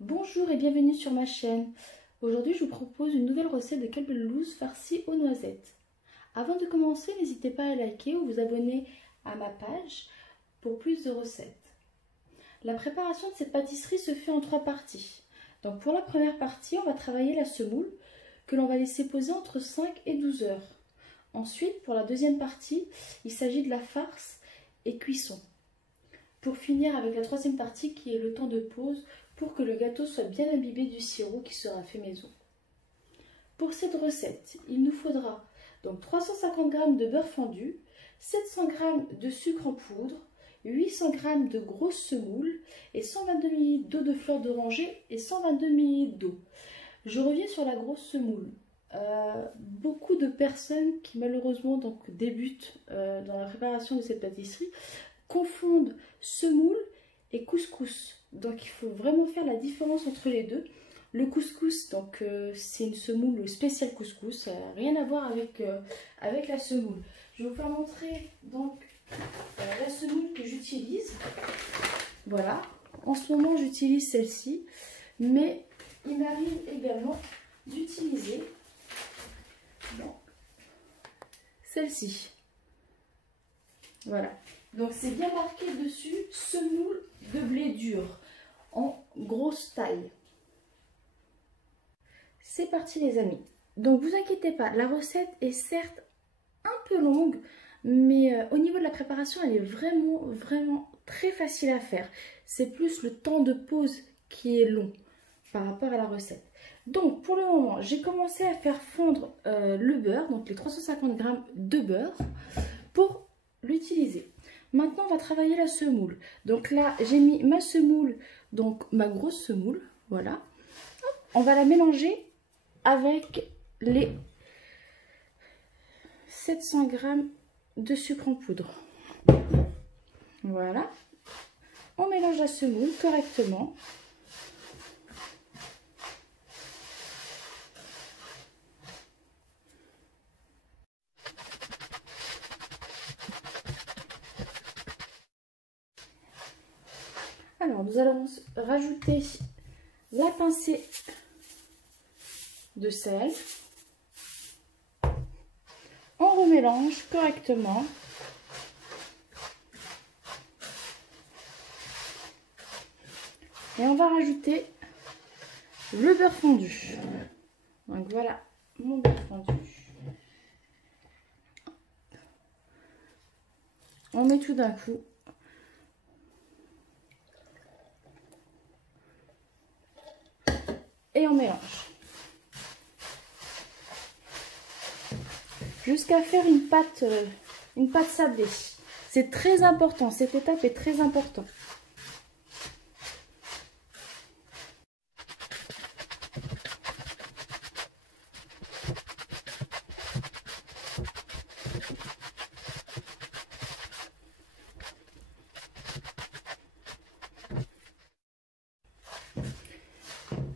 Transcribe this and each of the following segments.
Bonjour et bienvenue sur ma chaîne. Aujourd'hui je vous propose une nouvelle recette de cabelouse farcie aux noisettes. Avant de commencer, n'hésitez pas à liker ou vous abonner à ma page pour plus de recettes. La préparation de cette pâtisserie se fait en 3 parties. Donc pour la première partie, on va travailler la semoule que l'on va laisser poser entre 5 et 12 heures. Ensuite, pour la deuxième partie, il s'agit de la farce et cuisson. Pour finir avec la troisième partie qui est le temps de pause pour que le gâteau soit bien imbibé du sirop qui sera fait maison. Pour cette recette, il nous faudra donc 350 g de beurre fondu, 700 g de sucre en poudre, 800 g de grosse semoule et 122 ml d'eau de fleur d'oranger et 122 ml d'eau. Je reviens sur la grosse semoule. Beaucoup de personnes qui malheureusement débutent dans la préparation de cette pâtisserie confondent semoule et couscous. Donc il faut vraiment faire la différence entre les deux. Le couscous, c'est une semoule spéciale couscous, ça n'a rien à voir avec la semoule. Je vais vous faire montrer la semoule que j'utilise. Voilà, en ce moment j'utilise celle-ci, mais il m'arrive également d'utiliser celle-ci. Voilà, donc c'est bien marqué dessus semoule de blé dur en grosse taille. C'est parti les amis. Donc vous inquiétez pas, la recette est certes un peu longue, mais au niveau de la préparation, elle est vraiment très facile à faire. C'est plus le temps de pause qui est long par rapport à la recette. Donc pour le moment, j'ai commencé à faire fondre le beurre, donc les 350 g de beurre pour l'utiliser. Maintenant, on va travailler la semoule. Donc là, j'ai mis ma semoule, donc ma grosse semoule, voilà. On va la mélanger avec les 700 g de sucre en poudre. Voilà. On mélange la semoule correctement. Alors, nous allons rajouter la pincée de sel. On remélange correctement. Et on va rajouter le beurre fondu. Donc voilà mon beurre fondu. On met tout d'un coup. Et on mélange. Jusqu'à faire une pâte sablée. C'est très important, cette étape est très importante.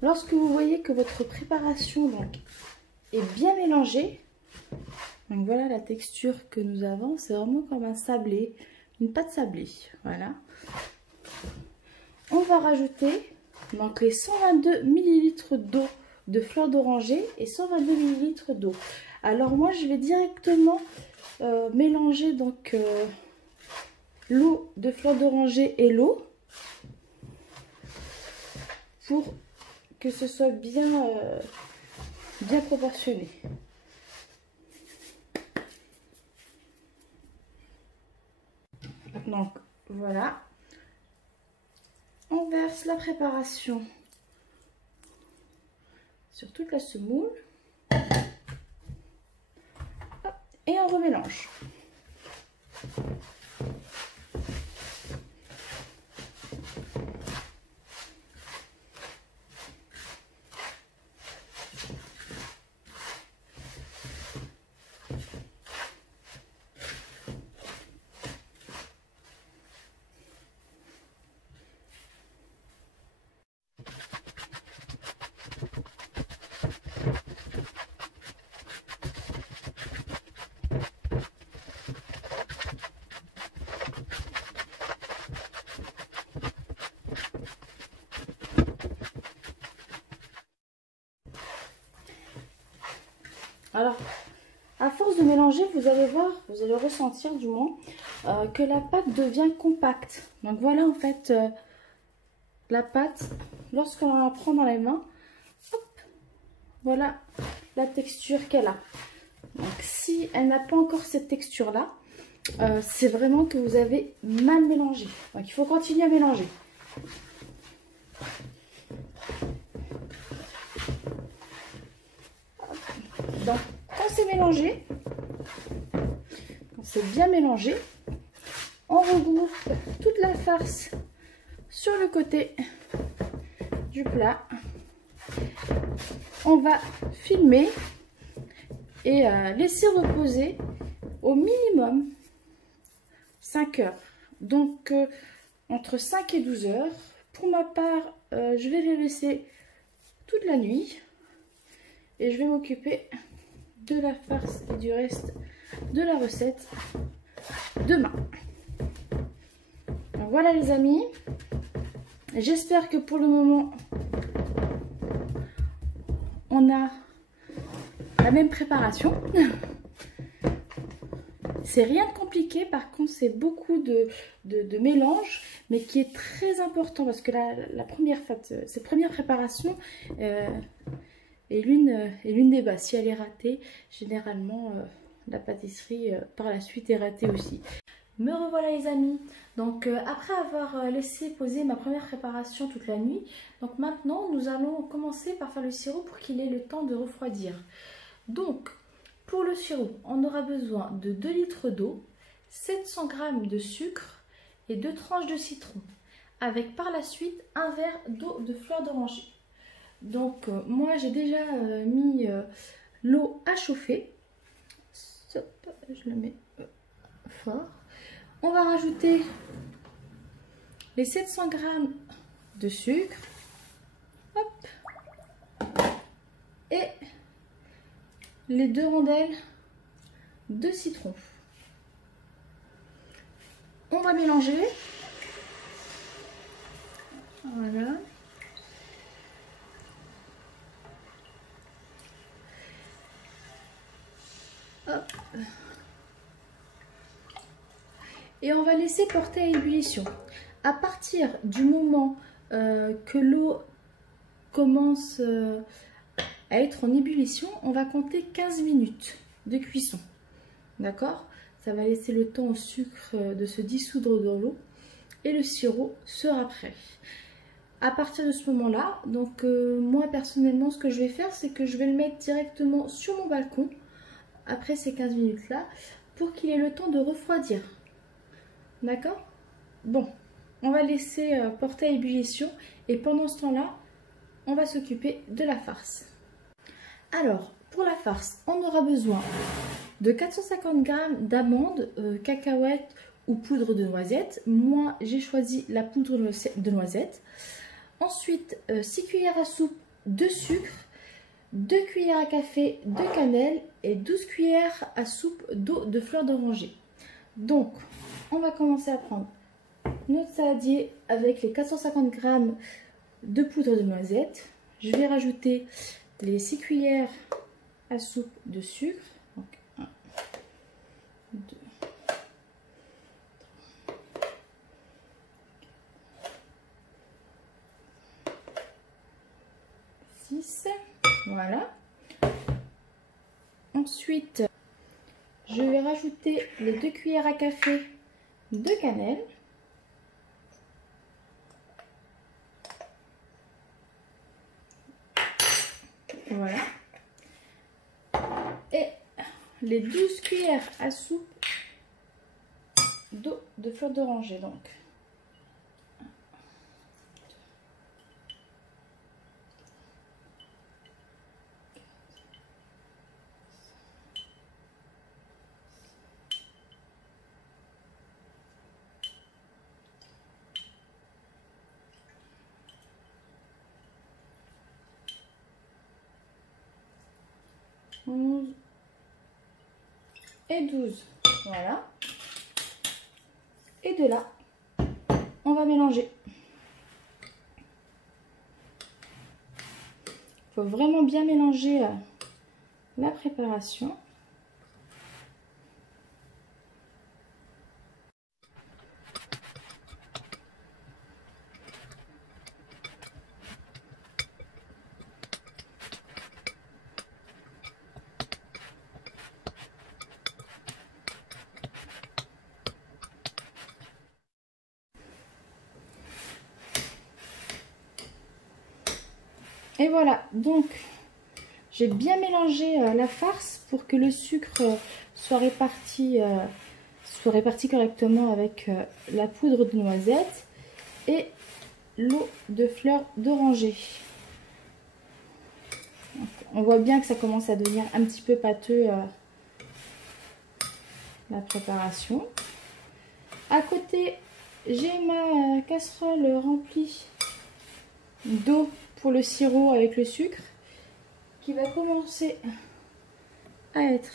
Lorsque vous voyez que votre préparation est bien mélangée, donc voilà la texture que nous avons, c'est vraiment comme un sablé, une pâte sablée, voilà. On va rajouter donc les 122 ml d'eau de fleur d'oranger et 122 ml d'eau. Alors moi je vais directement mélanger l'eau de fleur d'oranger et l'eau pour que ce soit bien proportionné. Donc voilà, on verse la préparation sur toute la semoule. Hop, et on remélange. Alors, à force de mélanger, vous allez voir, vous allez ressentir du moins que la pâte devient compacte. Donc voilà en fait la pâte, lorsqu'on la prend dans les mains, hop, voilà la texture qu'elle a. Donc si elle n'a pas encore cette texture là, c'est vraiment que vous avez mal mélangé. Donc il faut continuer à mélanger. Donc quand c'est mélangé, quand c'est bien mélangé, on regroupe toute la farce sur le côté du plat. On va filmer et laisser reposer au minimum 5 heures. Donc entre 5 et 12 heures. Pour ma part, je vais les laisser toute la nuit et je vais m'occuper de la farce et du reste de la recette demain. Donc voilà les amis, j'espère que pour le moment on a la même préparation. C'est rien de compliqué, par contre c'est beaucoup de mélange, mais qui est très important parce que cette première préparation est l'une des bases. Si elle est ratée, généralement la pâtisserie par la suite est ratée aussi. Me revoilà les amis. Donc après avoir laissé poser ma première préparation toute la nuit, donc maintenant nous allons commencer par faire le sirop pour qu'il ait le temps de refroidir. Donc pour le sirop, on aura besoin de 2 litres d'eau, 700 g de sucre et 2 tranches de citron, avec par la suite un verre d'eau de fleur d'oranger. Donc moi j'ai déjà mis l'eau à chauffer. Hop, je le mets fort. On va rajouter les 700 g de sucre. Hop. Et les 2 rondelles de citron. On va mélanger. Voilà. Hop. Et on va laisser porter à ébullition. À partir du moment que l'eau commence à être en ébullition, on va compter 15 minutes de cuisson. D'accord? Ça va laisser le temps au sucre de se dissoudre dans l'eau et le sirop sera prêt. À partir de ce moment-là, donc moi personnellement, ce que je vais faire, c'est que je vais le mettre directement sur mon balcon après ces 15 minutes-là pour qu'il ait le temps de refroidir. D'accord? Bon, on va laisser porter à ébullition et pendant ce temps-là, on va s'occuper de la farce. Alors, pour la farce, on aura besoin de 450 g d'amandes, cacahuètes ou poudre de noisette. Moi, j'ai choisi la poudre de noisette. Ensuite, 6 cuillères à soupe de sucre, 2 cuillères à café de cannelle et 12 cuillères à soupe d'eau de fleur d'oranger. Donc, on va commencer à prendre notre saladier avec les 450 g de poudre de noisette. Je vais rajouter les 6 cuillères à soupe de sucre. Donc 1, 2, 6. Voilà. Ensuite, je vais rajouter les 2 cuillères à café de cannelle. Voilà. Et les 12 cuillères à soupe d'eau de fleur d'oranger. Donc, 11 et 12. Voilà. Et de là, on va mélanger. Il faut vraiment bien mélanger la préparation. Et voilà, donc j'ai bien mélangé la farce pour que le sucre soit réparti correctement avec la poudre de noisette et l'eau de fleur d'oranger. On voit bien que ça commence à devenir un petit peu pâteux la préparation. À côté, j'ai ma casserole remplie d'eau pour le sirop avec le sucre qui va commencer à être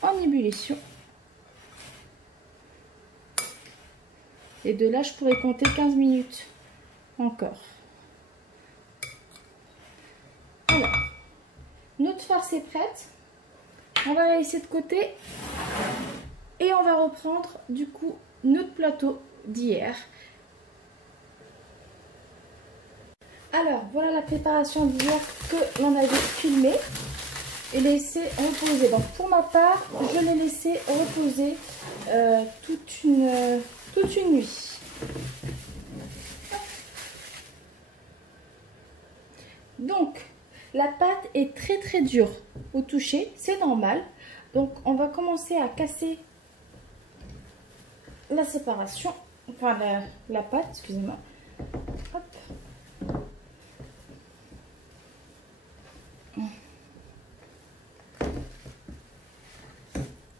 en ébullition. Et de là, je pourrais compter 15 minutes encore. Alors, notre farce est prête. On va la laisser de côté. Et on va reprendre du coup notre plateau d'hier. Alors, voilà la préparation d'hier que l'on avait filmée et laissé reposer. Donc, pour ma part, je l'ai laissé reposer toute une nuit. Donc, la pâte est très dure au toucher, c'est normal. Donc, on va commencer à casser la séparation, enfin la pâte, excusez-moi. Hop.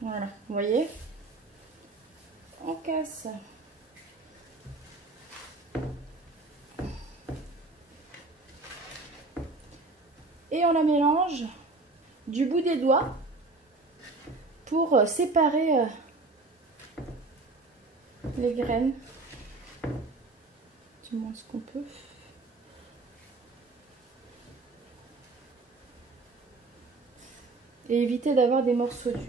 Voilà, vous voyez, on casse. Et on la mélange du bout des doigts pour séparer les graines du moins ce qu'on peut. Et éviter d'avoir des morceaux durs.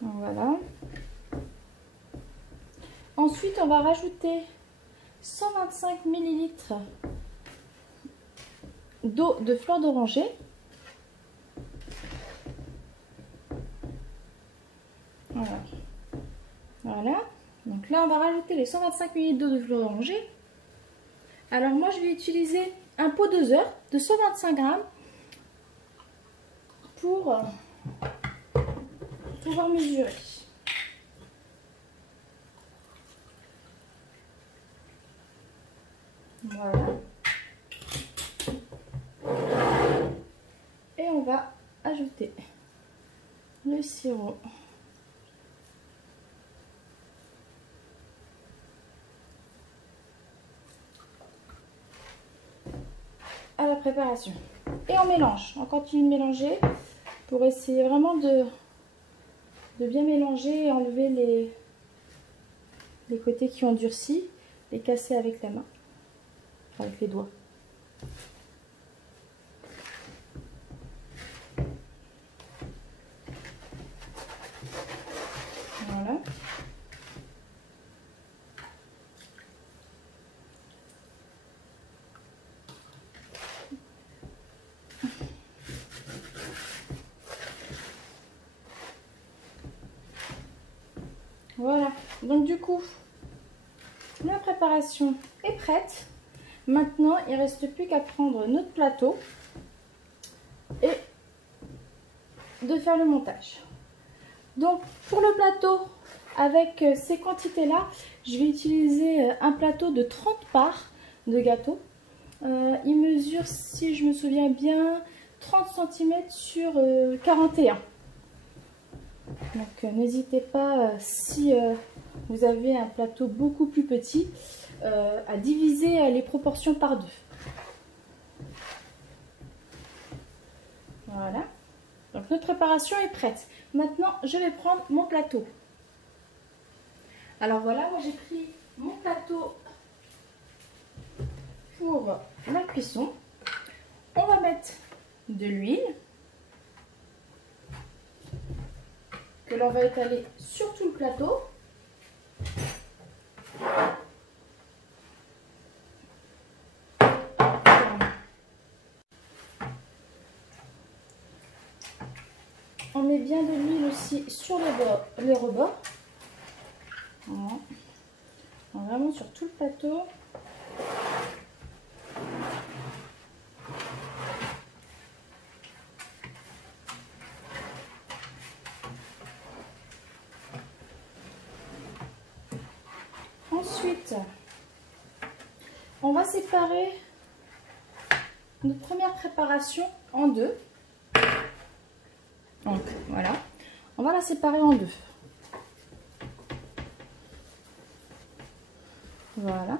Voilà. Ensuite, on va rajouter 125 ml d'eau de fleur d'oranger. Voilà. Voilà. Donc là, on va rajouter les 125 ml d'eau de fleur d'oranger. Alors moi, je vais utiliser un pot doseur de 125 grammes pour pouvoir mesurer. Voilà. Et on va ajouter le sirop. À la préparation. Et on mélange. On continue de mélanger pour essayer vraiment de bien mélanger et enlever les côtés qui ont durci, les casser avec la main, avec les doigts. Voilà. Voilà, donc du coup, la préparation est prête. Maintenant, il ne reste plus qu'à prendre notre plateau et de faire le montage. Donc, pour le plateau, avec ces quantités-là, je vais utiliser un plateau de 30 parts de gâteau. Il mesure, si je me souviens bien, 30 cm sur 41. Donc n'hésitez pas, si vous avez un plateau beaucoup plus petit, à diviser les proportions par deux. Voilà. Donc notre préparation est prête. Maintenant, je vais prendre mon plateau. Alors voilà, moi j'ai pris mon plateau pour la cuisson. On va mettre de l'huile que l'on va étaler sur tout le plateau. On met bien de l'huile aussi sur les rebords. Voilà. Vraiment sur tout le plateau. Ensuite, on va séparer notre première préparation en deux. Donc voilà, on va la séparer en deux. Voilà.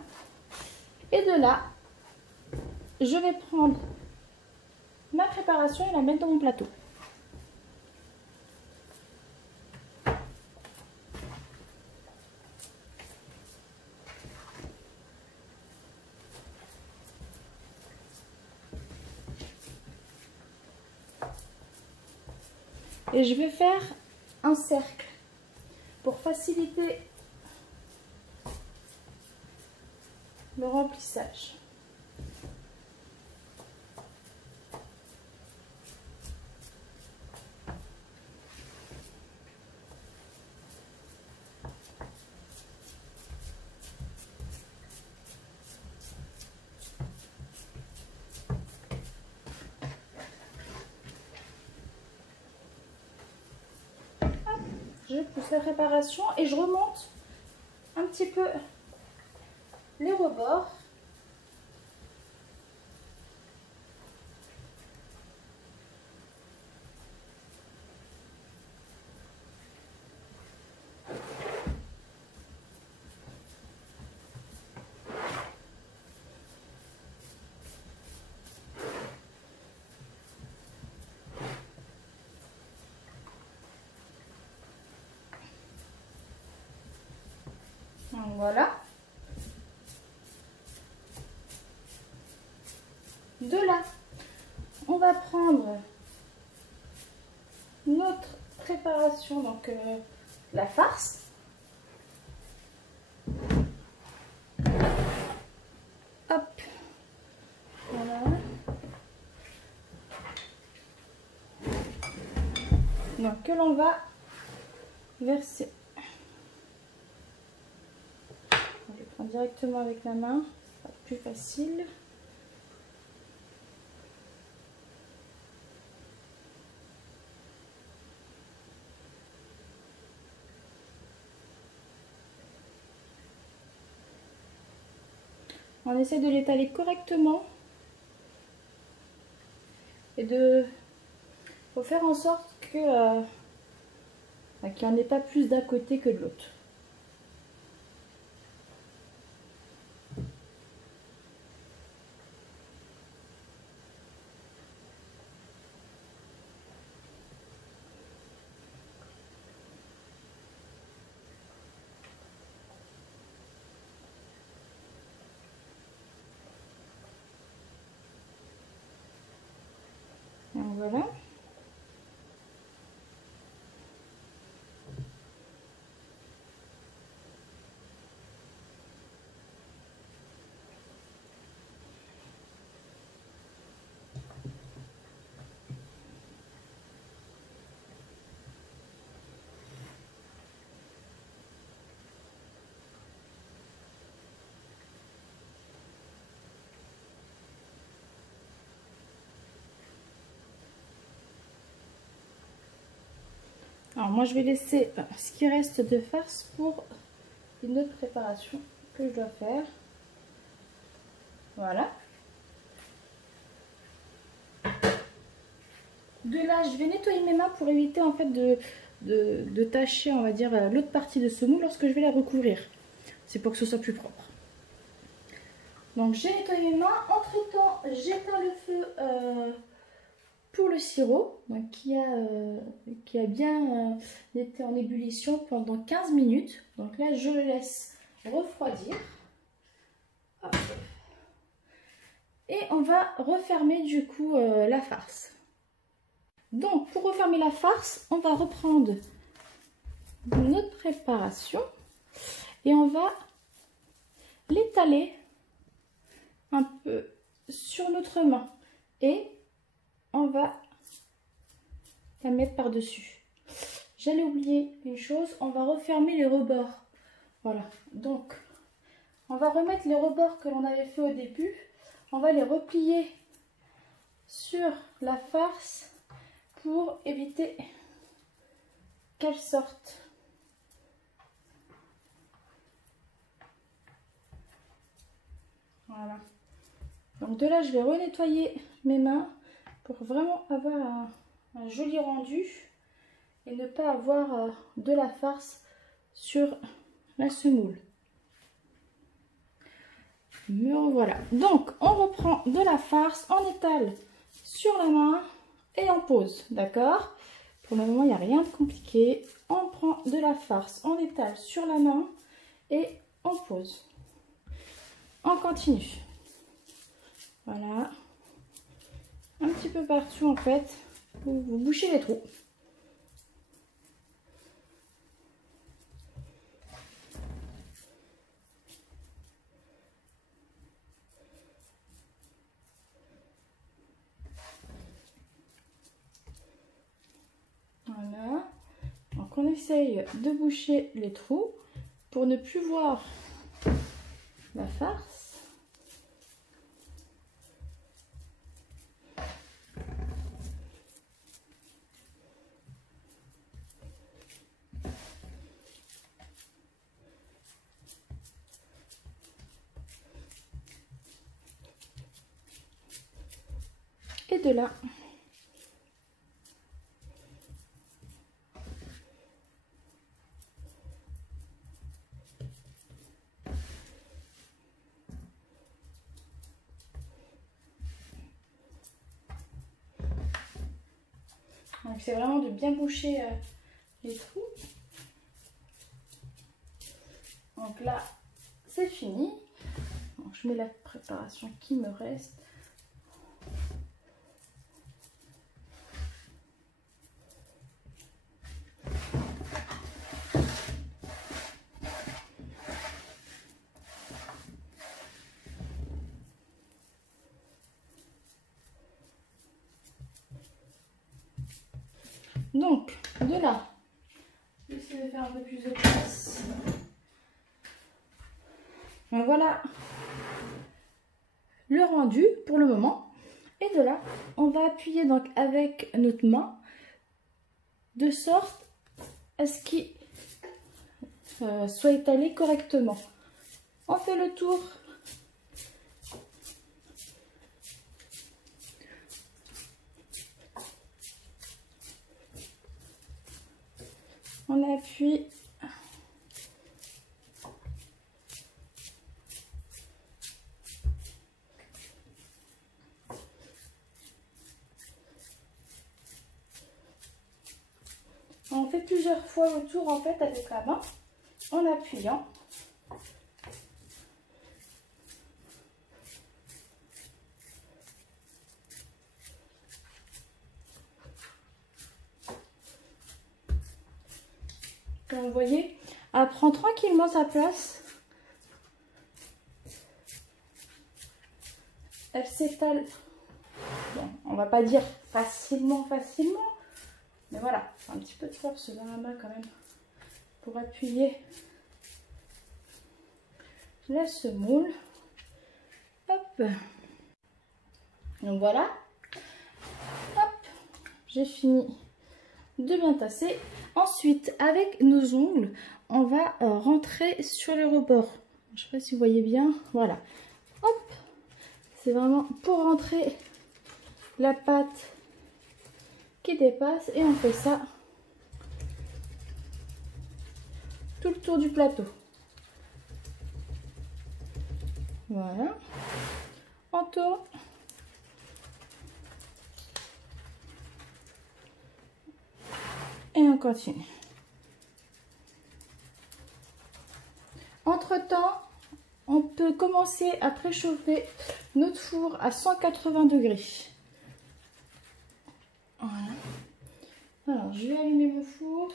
Et de là, je vais prendre ma préparation et la mettre dans mon plateau. Et je vais faire un cercle pour faciliter le remplissage. Je pousse la préparation et je remonte un petit peu les rebords. Voilà. De là, on va prendre notre préparation, donc la farce. Hop. Voilà. Donc que l'on va verser. Je prends directement avec la main, ce sera plus facile. On essaie de l'étaler correctement et faut faire en sorte que qu'il n'y en ait pas plus d'un côté que de l'autre. Voilà. Alors moi je vais laisser ce qui reste de farce pour une autre préparation que je dois faire. Voilà. De là je vais nettoyer mes mains pour éviter en fait de tacher, on va dire, l'autre partie de ce moule lorsque je vais la recouvrir. C'est pour que ce soit plus propre. Donc j'ai nettoyé mes mains. Entre temps j'éteins le feu pour le sirop, donc qui a bien été en ébullition pendant 15 minutes. Donc là, je le laisse refroidir. Hop. Et on va refermer du coup la farce. Donc, pour refermer la farce, on va reprendre notre préparation et on va l'étaler un peu sur notre main et on va la mettre par-dessus. J'allais oublier une chose, on va refermer les rebords. Voilà, donc on va remettre les rebords que l'on avait fait au début, on va les replier sur la farce pour éviter qu'elle sorte. Voilà. Donc de là, je vais renettoyer mes mains pour vraiment avoir un joli rendu et ne pas avoir de la farce sur la semoule. Me revoilà. Donc on reprend de la farce, on étale sur la main et on pose, d'accord? Pour le moment, il n'y a rien de compliqué. On prend de la farce, on étale sur la main et on pose. On continue. Voilà. Un petit peu partout en fait. Vous bouchez les trous. Voilà. Donc on essaye de boucher les trous pour ne plus voir la farce. Et de là, donc c'est vraiment de bien boucher les trous. Donc là, c'est fini. Donc, je mets la préparation qui me reste. Donc, de là, j'essaie de faire un peu plus de place. Donc voilà le rendu pour le moment. Et de là, on va appuyer donc avec notre main de sorte à ce qu'il soit étalé correctement. On fait le tour. On appuie. On fait plusieurs fois le tour en fait avec la main en appuyant. Comme vous voyez, elle prend tranquillement sa place. Elle s'étale. Bon, on va pas dire facilement, mais voilà, un petit peu de force dans la main quand même pour appuyer la semoule. Hop. Donc voilà. Hop. J'ai fini de bien tasser. Ensuite, avec nos ongles, on va rentrer sur les rebords. Je ne sais pas si vous voyez bien. Voilà. Hop. C'est vraiment pour rentrer la pâte qui dépasse. Et on fait ça tout le tour du plateau. Voilà. On tourne. Et on continue. Entre-temps, on peut commencer à préchauffer notre four à 180 degrés. Voilà. Alors, je vais allumer mon four.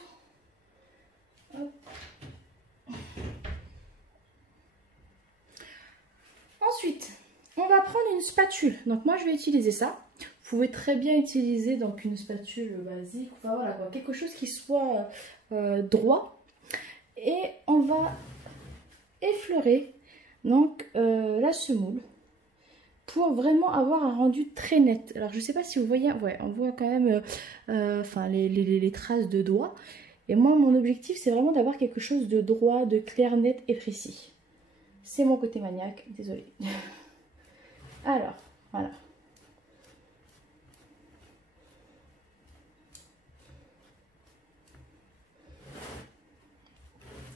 Hop. Ensuite, on va prendre une spatule. Donc moi, je vais utiliser ça. Vous pouvez très bien utiliser donc une spatule basique, enfin, voilà, quoi, quelque chose qui soit droit. Et on va effleurer donc la semoule pour vraiment avoir un rendu très net. Alors je ne sais pas si vous voyez, ouais, on voit quand même enfin, les traces de doigts. Et moi, mon objectif, c'est vraiment d'avoir quelque chose de droit, de clair, net et précis. C'est mon côté maniaque, désolée. Alors, voilà.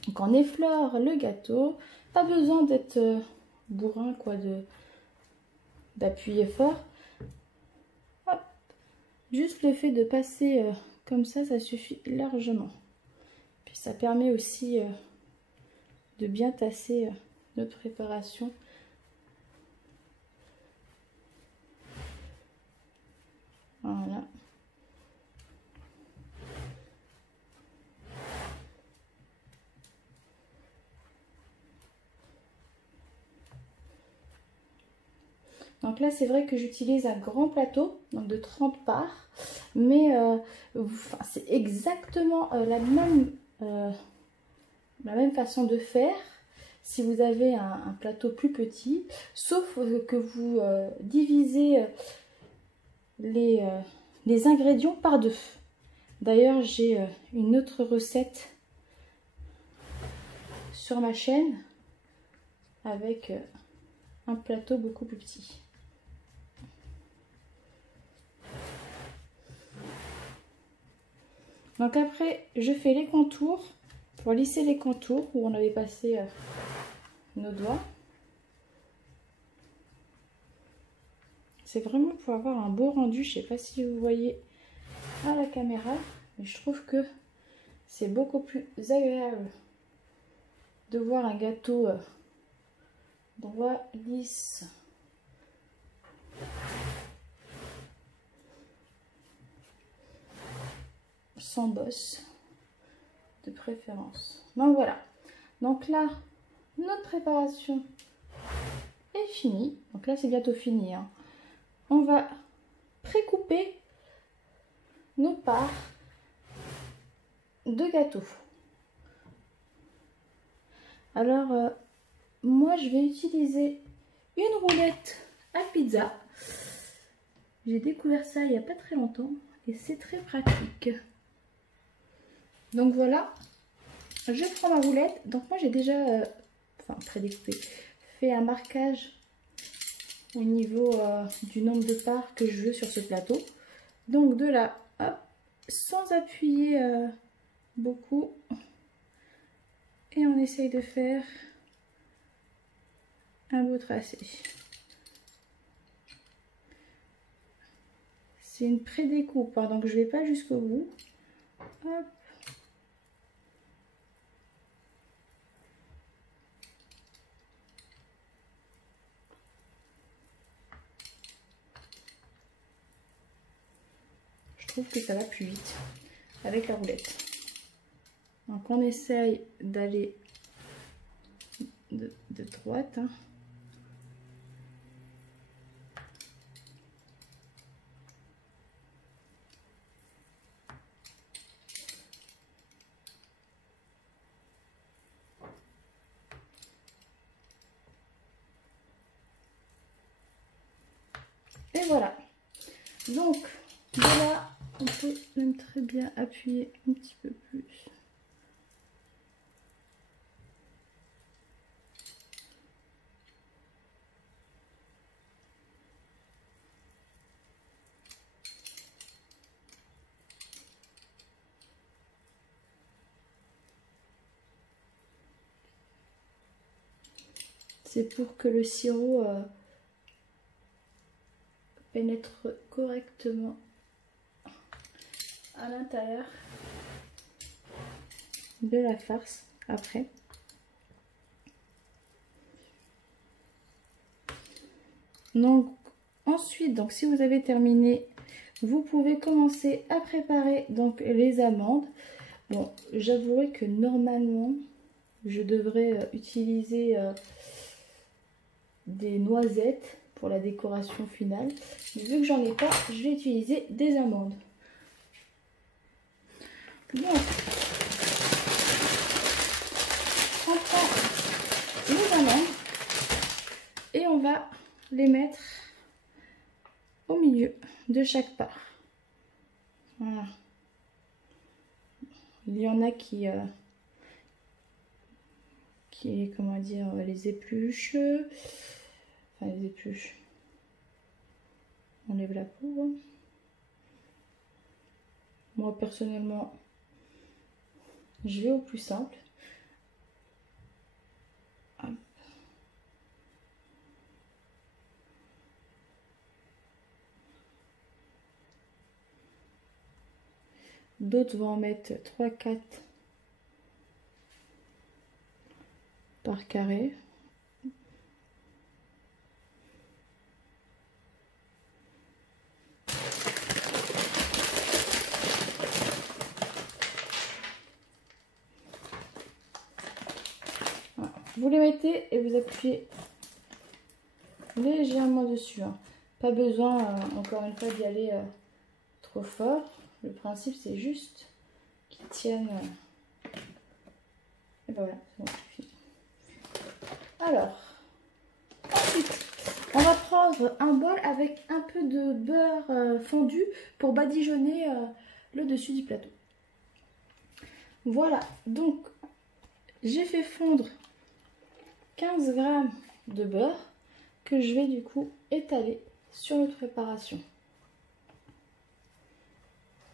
Donc on effleure le gâteau. Pas besoin d'être bourrin, quoi, d'appuyer fort. Hop. Juste le fait de passer comme ça suffit largement. Puis ça permet aussi de bien tasser notre préparation. Voilà. Donc là, c'est vrai que j'utilise un grand plateau, donc de 30 parts, mais c'est exactement la même façon de faire si vous avez un plateau plus petit, sauf que vous divisez les ingrédients par deux. D'ailleurs, j'ai une autre recette sur ma chaîne avec un plateau beaucoup plus petit. Donc après, je fais les contours pour lisser les contours où on avait passé nos doigts. C'est vraiment pour avoir un beau rendu. Je ne sais pas si vous voyez à la caméra, mais je trouve que c'est beaucoup plus agréable de voir un gâteau droit, lisse. Sans bosse de préférence. Donc voilà, donc là notre préparation est finie. Donc là c'est bientôt fini, hein. On va pré-couper nos parts de gâteau. Alors moi je vais utiliser une roulette à pizza. J'ai découvert ça il n'y a pas très longtemps et c'est très pratique. Donc voilà, je prends ma roulette. Donc moi j'ai déjà, prédécoupé, fait un marquage au niveau du nombre de parts que je veux sur ce plateau. Donc de là, hop, sans appuyer beaucoup. Et on essaye de faire un beau tracé. C'est une pré-découpe, hein, donc je ne vais pas jusqu'au bout. Hop. Je trouve que ça va plus vite avec la roulette. Donc on essaye d'aller de droite. Hein. Et voilà. Donc de là, on peut même très bien appuyer un petit peu plus. C'est pour que le sirop pénètre correctement à l'intérieur de la farce après. Donc ensuite, donc si vous avez terminé vous pouvez commencer à préparer donc les amandes. Bon, j'avouerai que normalement, je devrais utiliser des noisettes pour la décoration finale. Mais vu que j'en ai pas, je vais utiliser des amandes. Donc, on prend les amandes et on va les mettre au milieu de chaque part. Voilà. Il y en a qui comment dire, les épluches. Enfin, les épluches. On enlève la peau. Hein. Moi, personnellement, je vais au plus simple. D'autres vont en mettre 3-4 par carré. Voilà. Vous les mettez et vous appuyez légèrement dessus. Hein. Pas besoin, encore une fois, d'y aller trop fort. Le principe, c'est juste qu'ils tiennent. Et ben voilà, c'est bon, suffit. Alors, ensuite, on va prendre un bol avec un peu de beurre fondu pour badigeonner le dessus du plateau. Voilà, donc j'ai fait fondre 15 g de beurre que je vais du coup étaler sur notre préparation.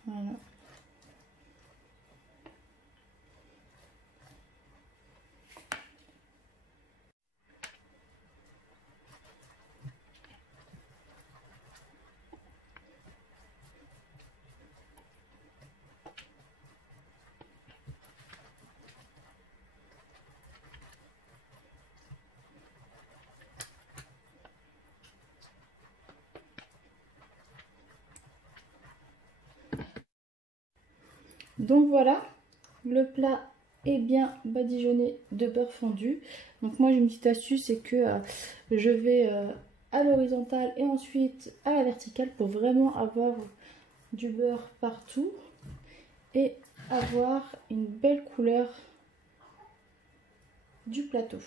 Voilà. Donc voilà, le plat est bien badigeonné de beurre fondu. Donc moi j'ai une petite astuce, c'est que je vais à l'horizontale et ensuite à la verticale pour vraiment avoir du beurre partout et avoir une belle couleur du plateau.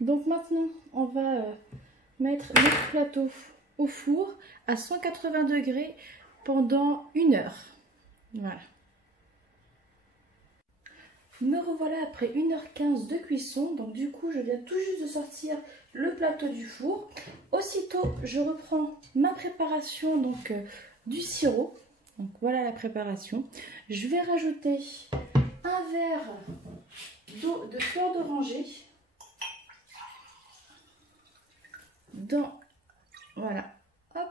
Donc maintenant on va mettre notre plateau au four à 180 degrés pendant 1 heure. Voilà. Me revoilà après 1h15 de cuisson. Donc du coup, je viens tout juste de sortir le plateau du four. Aussitôt, je reprends ma préparation donc du sirop. Donc voilà la préparation. Je vais rajouter un verre d'eau de fleur d'oranger dans, voilà, hop.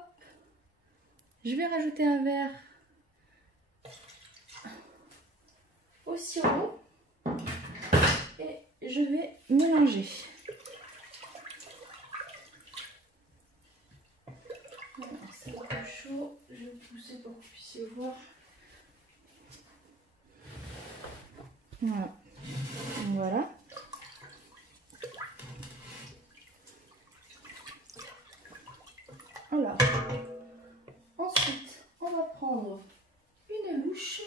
Je vais rajouter un verre au sirop et je vais mélanger. Alors, c'est un peu chaud, je vais pousser pour que vous puissiez voir. Voilà. Voilà. Alors, ensuite, on va prendre une louche.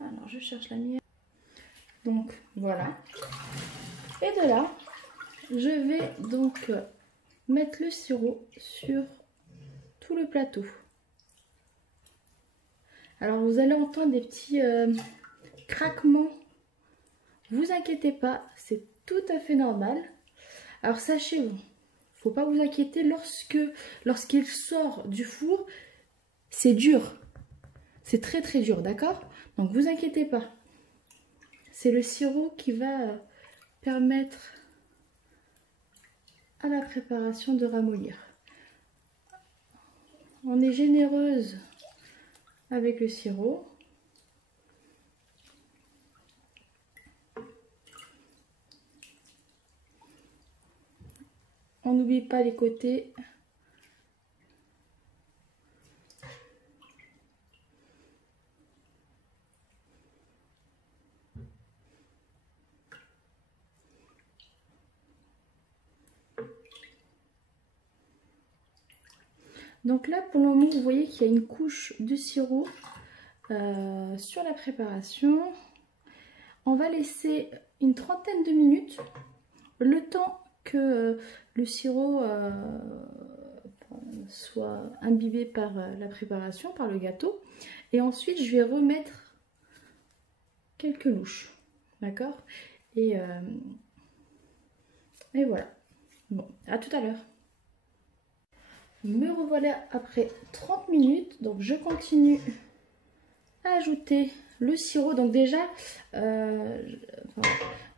Alors, je cherche la mienne. Donc, voilà. Et de là, je vais donc mettre le sirop sur tout le plateau. Alors, vous allez entendre des petits craquements. Vous inquiétez pas, c'est tout à fait normal. Alors, sachez-vous, faut pas vous inquiéter lorsqu'il sort du four, c'est dur. C'est très très dur, d'accord? Donc vous inquiétez pas. C'est le sirop qui va permettre à la préparation de ramollir. On est généreuse avec le sirop. On n'oublie pas les côtés Donc là, pour le moment, vous voyez qu'il y a une couche de sirop sur la préparation. On va laisser une trentaine de minutes, le temps que le sirop soit imbibé par la préparation, par le gâteau. Et ensuite, je vais remettre quelques louches. D'accord? Et voilà. Bon, à tout à l'heure. Me revoilà après 30 minutes. Donc, je continue à ajouter le sirop. Donc, déjà,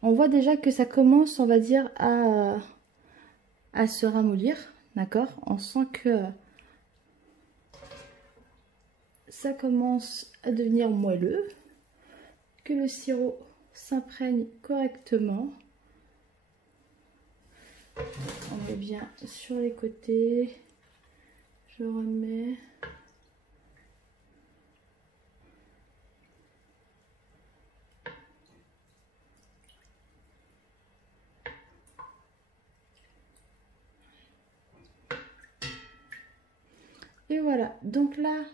on voit déjà que ça commence, on va dire, à se ramollir. D'accord? On sent que ça commence à devenir moelleux, que le sirop s'imprègne correctement. On met bien sur les côtés. Je remets. Et voilà, donc là,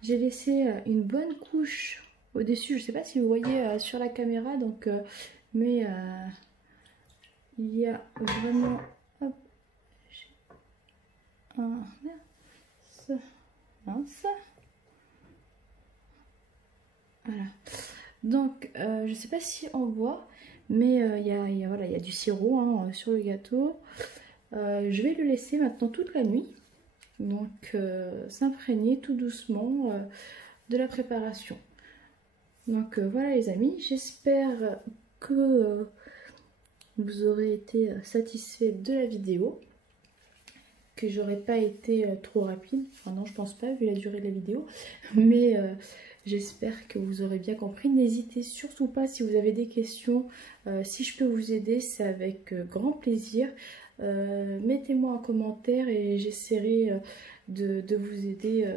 j'ai laissé une bonne couche au-dessus. Je ne sais pas si vous voyez sur la caméra, donc, mais il y a vraiment hop, mince. Voilà. Donc, je ne sais pas si on voit, mais voilà, il y a du sirop hein, sur le gâteau. Je vais le laisser maintenant toute la nuit. Donc s'imprégner tout doucement de la préparation. Donc voilà les amis, j'espère que vous aurez été satisfait de la vidéo, que j'aurais pas été trop rapide, enfin non je pense pas vu la durée de la vidéo, mais j'espère que vous aurez bien compris. N'hésitez surtout pas si vous avez des questions, si je peux vous aider c'est avec grand plaisir. Mettez-moi un commentaire et j'essaierai de vous aider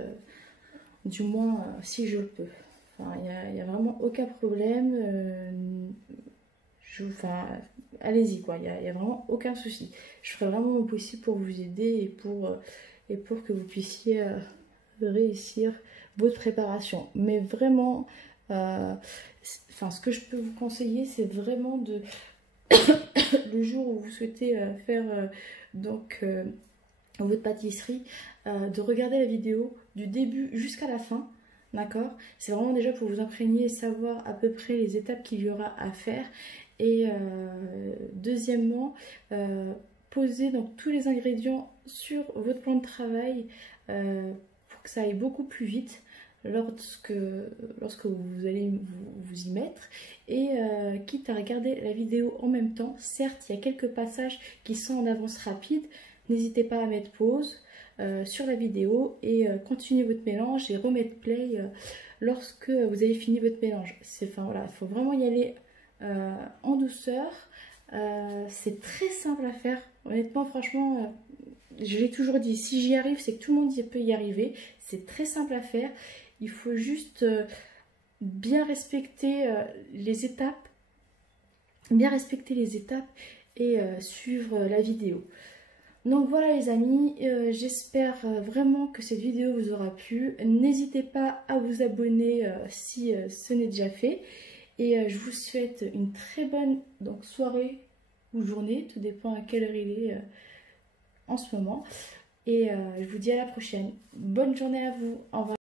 du moins si je le peux. Enfin, il n'y a vraiment aucun problème. Enfin, allez-y quoi, il n'y a vraiment aucun souci. Je ferai vraiment mon possible pour vous aider et pour que vous puissiez réussir votre préparation. Mais vraiment, ce que je peux vous conseiller, c'est vraiment de le jour où vous souhaitez faire votre pâtisserie, de regarder la vidéo du début jusqu'à la fin, d'accord? C'est vraiment déjà pour vous imprégner et savoir à peu près les étapes qu'il y aura à faire. Et deuxièmement, poser donc tous les ingrédients sur votre plan de travail pour que ça aille beaucoup plus vite lorsque vous allez vous y mettre, et quitte à regarder la vidéo en même temps. Certes il y a quelques passages qui sont en avance rapide, n'hésitez pas à mettre pause sur la vidéo et continuer votre mélange et remettre play lorsque vous avez fini votre mélange. Voilà, il faut vraiment y aller en douceur. C'est très simple à faire, honnêtement, franchement, je l'ai toujours dit, si j'y arrive c'est que tout le monde peut y arriver. C'est très simple à faire, il faut juste bien respecter les étapes et suivre la vidéo. Donc voilà les amis, j'espère vraiment que cette vidéo vous aura plu. N'hésitez pas à vous abonner si ce n'est déjà fait. Et je vous souhaite une très bonne soirée ou journée, tout dépend à quelle heure il est en ce moment. Et je vous dis à la prochaine. Bonne journée à vous, au revoir.